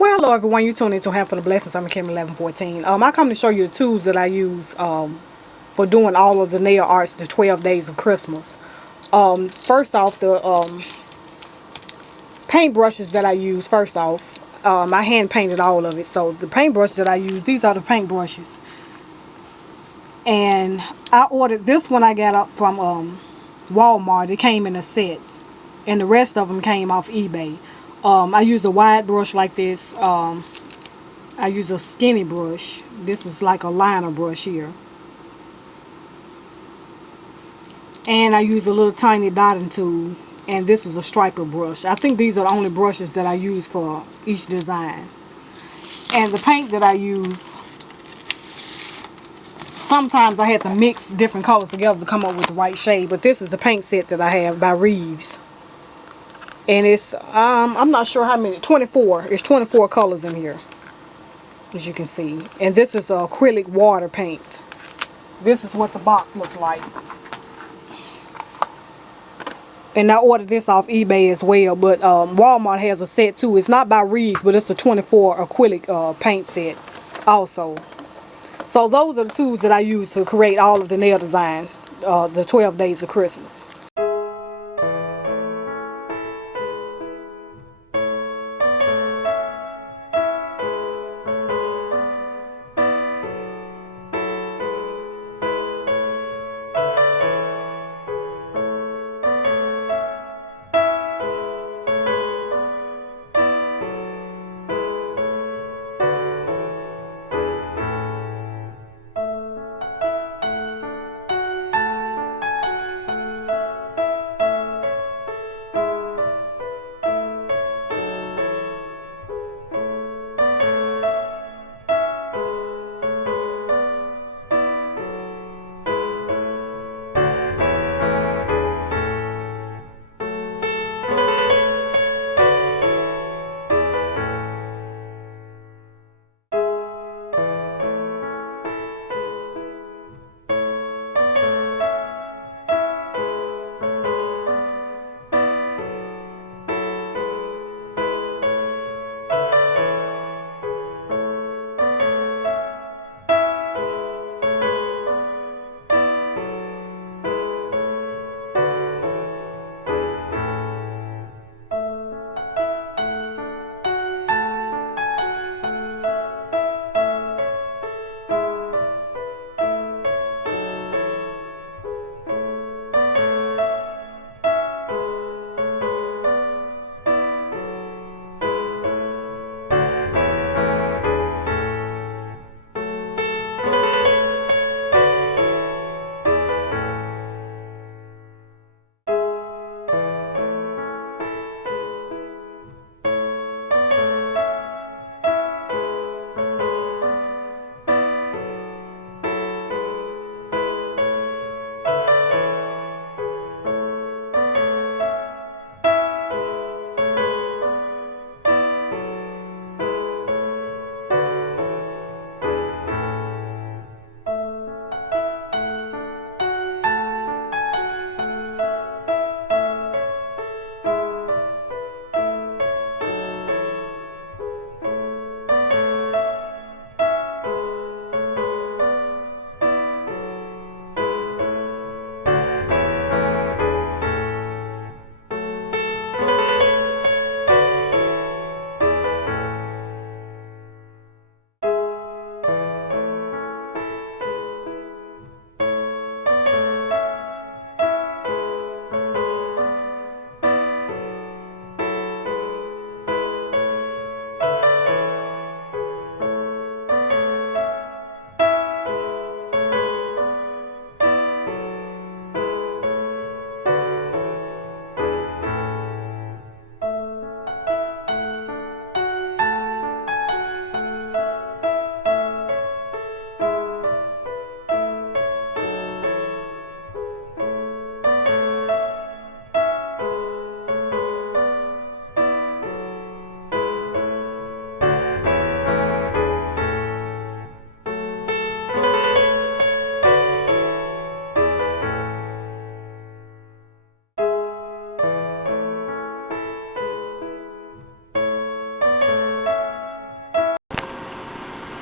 Well, hello everyone. You tuned into Handful of Blessings. I'm Kim 1114. I come to show you the tools that I use for doing all of the nail arts, the 12 days of Christmas. First off, the paint brushes that I use. First off, I hand painted all of it. So the paintbrushes that I use, these are the paint brushes. And I ordered this one. I got up from Walmart. It came in a set, and the rest of them came off eBay. I use a wide brush like this. I use a skinny brush. This is like a liner brush here. And I use a little tiny dotting tool. And this is a striper brush. I think these are the only brushes that I use for each design. And the paint that I use, sometimes I had to mix different colors together to come up with the right shade. But this is the paint set that I have by Reeves. And it's, I'm not sure how many, 24. It's 24 colors in here, as you can see. And this is acrylic water paint. This is what the box looks like. And I ordered this off eBay as well, but Walmart has a set too. It's not by Reeves, but it's a 24 acrylic paint set also. So those are the tools that I use to create all of the nail designs, the 12 days of Christmas.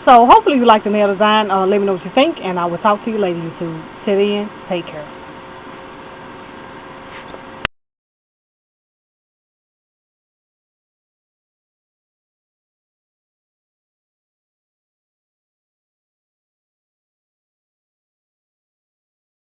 So hopefully you like the nail design. Let me know what you think, and I will talk to you later, YouTube. Till then, take care.